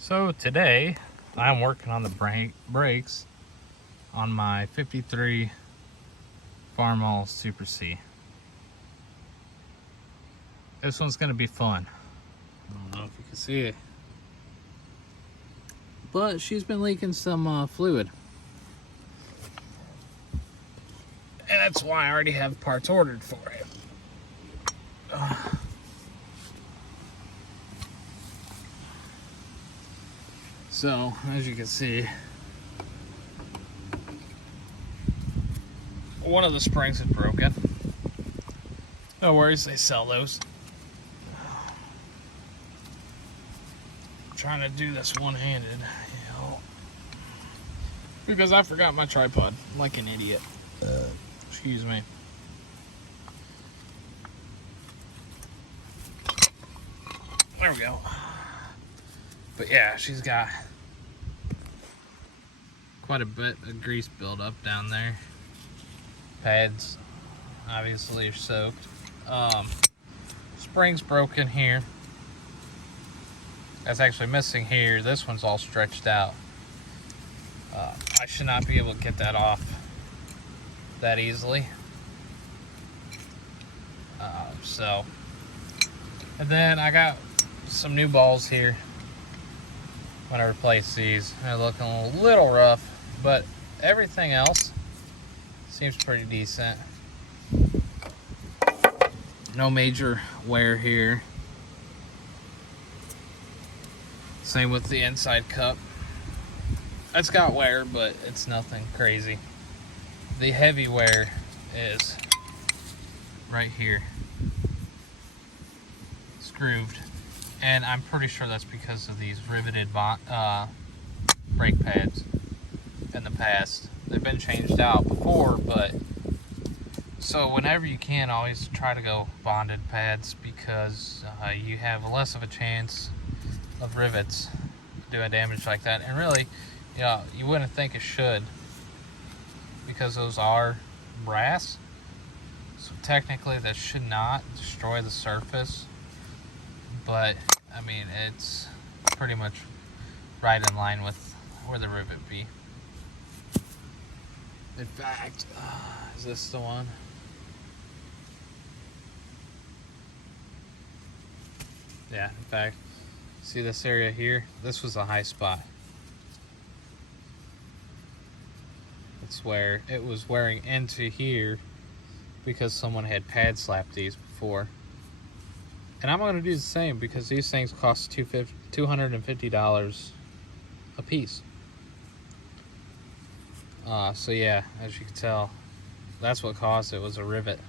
So today I'm working on the brakes on my 53 Farmall Super C. This one's gonna be fun. I don't know if you can see it, but she's been leaking some fluid. And that's why I already have parts ordered for it. So, as you can see, one of the springs is broken. No worries, they sell those. I'm trying to do this one-handed, because I forgot my tripod, like an idiot. Excuse me. There we go. But yeah, she's got quite a bit of grease buildup down there. Pads obviously are soaked. Spring's broken here. That's actually missing here. This one's all stretched out. I should not be able to get that off that easily. And then I got some new balls here. I'm gonna replace these. They're looking a little rough, but everything else seems pretty decent. No major wear here. Same with the inside cup. It's got wear, but it's nothing crazy. The heavy wear is right here, grooved, and I'm pretty sure that's because of these riveted brake pads in the past. They've been changed out before, but so whenever you can, always try to go bonded pads, because you have less of a chance of rivets doing damage like that. And really, you wouldn't think it should, because those are brass, so technically that should not destroy the surface. But I mean, it's pretty much right in line with where the rivet be. In fact, is this the one? Yeah, in fact, see this area here? This was a high spot. It's where it was wearing into here because someone had pad slapped these before. And I'm going to do the same, because these things cost $250 a piece. So yeah, as you can tell, that's what caused it, was a rivet.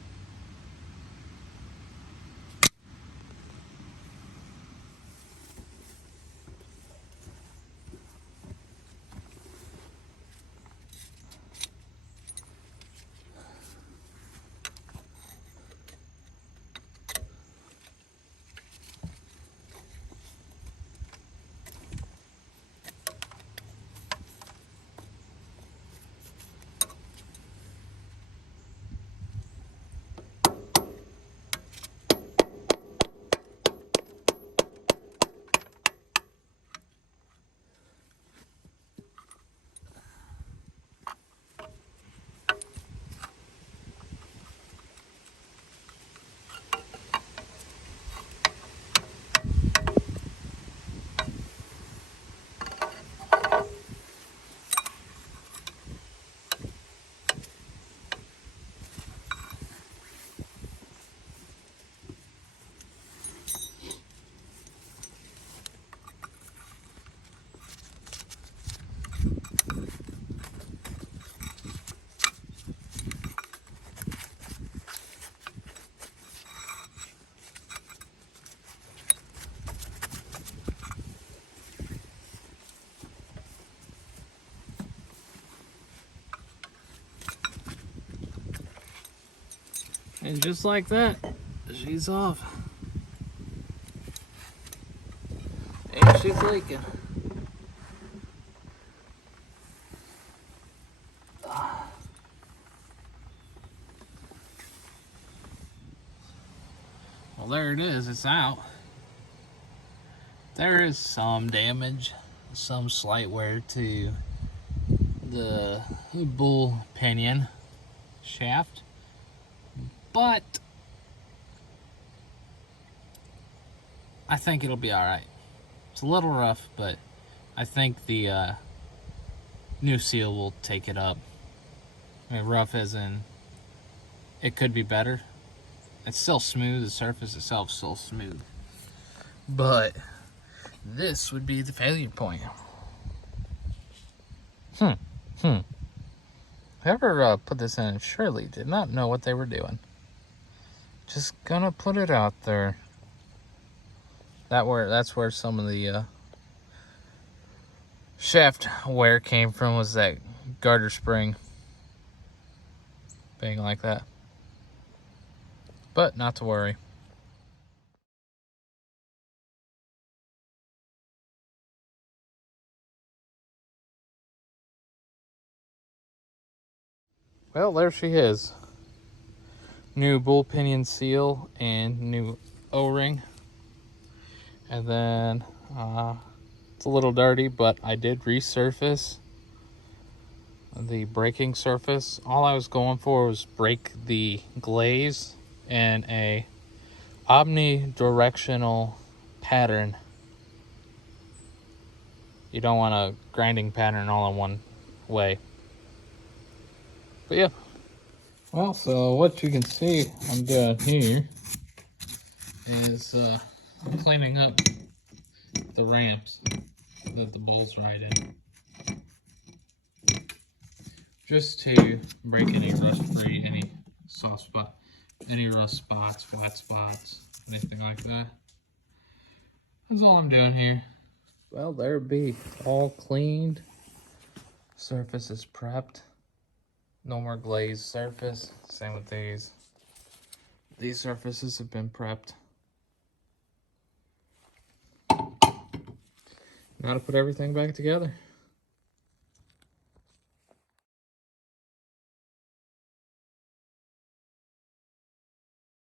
And just like that, she's off. And she's leaking. Well, there it is. It's out. There is some damage, some slight wear to the bull pinion shaft, but I think it'll be all right. It's a little rough, but I think the new seal will take it up. I mean, rough as in it could be better. It's still smooth. The surface itself is still smooth, but this would be the failure point. Whoever put this in surely did not know what they were doing. Just gonna put it out there. That's where some of the shaft wear came from, was that garter spring being like that. But not to worry. Well, there she is. New bull pinion seal and new O-ring. And then it's a little dirty, but I did resurface the braking surface. All I was going for was break the glaze in a omnidirectional pattern. You don't want a grinding pattern all in one way. But yeah. Well, so what you can see I'm doing here is I'm cleaning up the ramps that the bulls ride in, just to break any rust free, any soft spot, any rust spots, flat spots, anything like that. That's all I'm doing here. Well, there it be, all cleaned. Surface is prepped. No more glazed surface. Same with these. These surfaces have been prepped. Now to put everything back together.